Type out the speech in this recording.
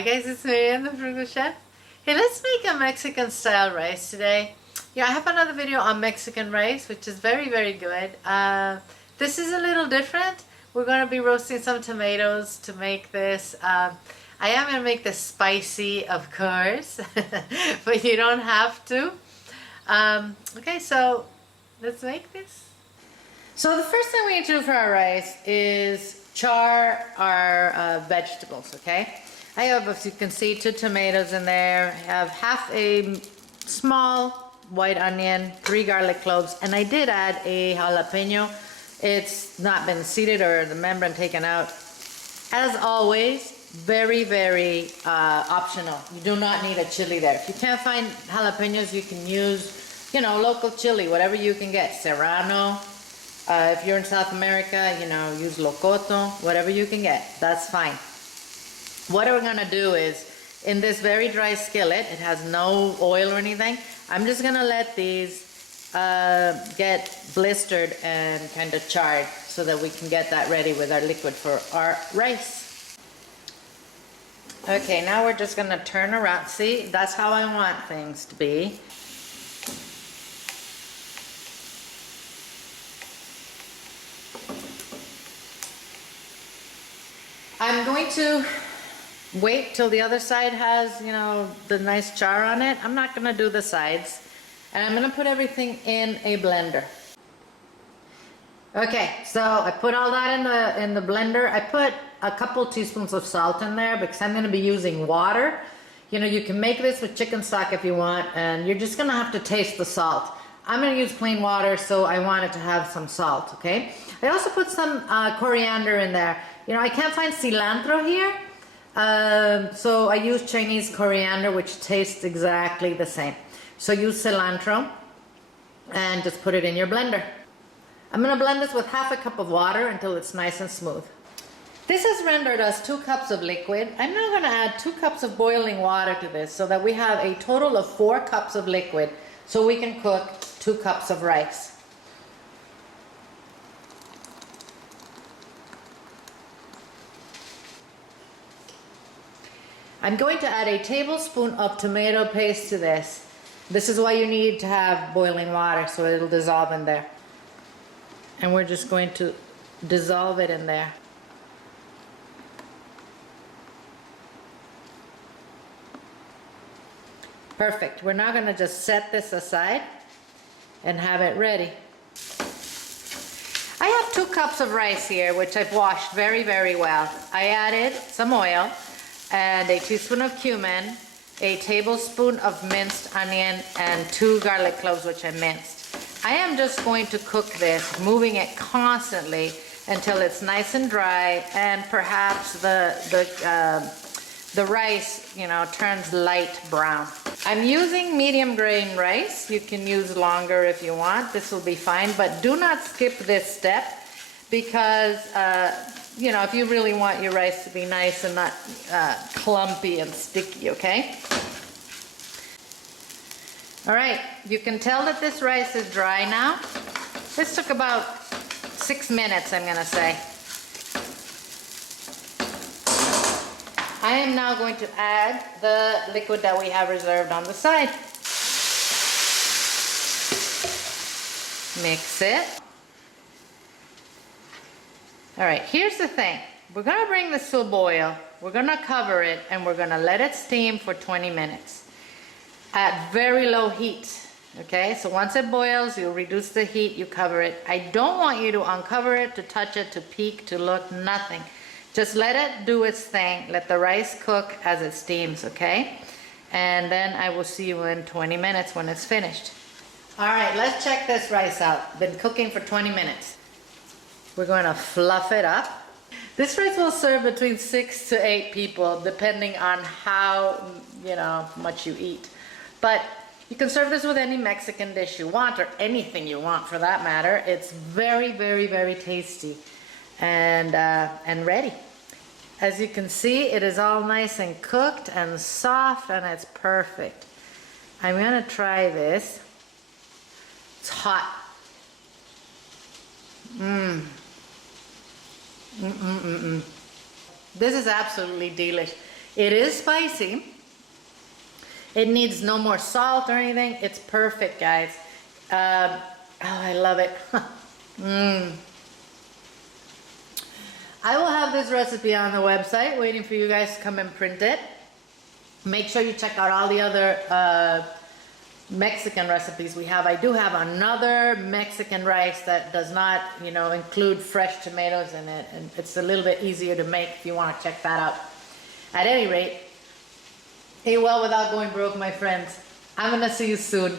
Hi guys, it's Miriam, the Frugal Chef. Hey, let's make a Mexican style rice today. Yeah, I have another video on Mexican rice, which is very, very good. This is a little different. We're going to be roasting some tomatoes to make this. I am going to make this spicy, of course, but you don't have to. Okay, so let's make this. So the first thing we need to do for our rice is char our vegetables, okay? I have, as you can see, 2 tomatoes in there. I have half a small white onion, 3 garlic cloves, and I did add a jalapeno. It's not been seeded or the membrane taken out. As always, very, very optional. You do not need a chili there. If you can't find jalapenos, you can use, you know, local chili, whatever you can get. Serrano. If you're in South America, you know, use locoto, whatever you can get. That's fine. What we're gonna do is, in this very dry skillet, it has no oil or anything, I'm just gonna let these get blistered and kind of charred so that we can get that ready with our liquid for our rice. Okay, now we're just gonna turn around. See, that's how I want things to be. I'm going to wait till the other side has, you know, the nice char on it. I'm not gonna do the sides. And I'm gonna put everything in a blender. Okay, so I put all that in the blender. I put a couple teaspoons of salt in there because I'm gonna be using water. You know, you can make this with chicken stock if you want, and you're just gonna have to taste the salt. I'm gonna use plain water, so I want it to have some salt, okay? I also put some coriander in there. You know, I can't find cilantro here. So I use Chinese coriander, which tastes exactly the same. So use cilantro and just put it in your blender. I'm going to blend this with half a cup of water until it's nice and smooth. This has rendered us 2 cups of liquid. I'm now going to add 2 cups of boiling water to this so that we have a total of 4 cups of liquid so we can cook 2 cups of rice. I'm going to add a tablespoon of tomato paste to this. This is why you need to have boiling water, so it'll dissolve in there. And we're just going to dissolve it in there. Perfect. We're now going to just set this aside and have it ready. I have 2 cups of rice here, which I've washed very, very well. I added some oil and a teaspoon of cumin, a tablespoon of minced onion, and 2 garlic cloves, which I minced. I am just going to cook this, moving it constantly until it's nice and dry, and perhaps the rice, you know, turns light brown. I'm using medium grain rice. You can use longer if you want. This will be fine, but do not skip this step because you know, if you really want your rice to be nice and not clumpy and sticky, okay? All right, you can tell that this rice is dry now. This took about 6 minutes, I'm gonna say. I am now going to add the liquid that we have reserved on the side. Mix it. All right, here's the thing. We're gonna bring this to a boil. We're gonna cover it and we're gonna let it steam for 20 minutes at very low heat. Okay, so once it boils, you reduce the heat, you cover it. I don't want you to uncover it, to touch it, to peek, to look, nothing. Just let it do its thing. Let the rice cook as it steams, okay? And then I will see you in 20 minutes when it's finished. All right, let's check this rice out. Been cooking for 20 minutes. We're going to fluff it up. This rice will serve between 6 to 8 people, depending on how, you know, much you eat. But you can serve this with any Mexican dish you want, or anything you want for that matter. It's very, very, very tasty and ready. As you can see, it is all nice and cooked and soft, and it's perfect. I'm going to try this. It's hot. This is absolutely delish. It is spicy. It needs no more salt or anything. It's perfect, guys. Oh, I love it. I will have this recipe on the website waiting for you guys to come and print it. Make sure you check out all the other Mexican recipes we have. I do have another Mexican rice that does not, you know, include fresh tomatoes in it, and it's a little bit easier to make if you want to check that out. At any rate, eat well without going broke, my friends. I'm gonna see you soon.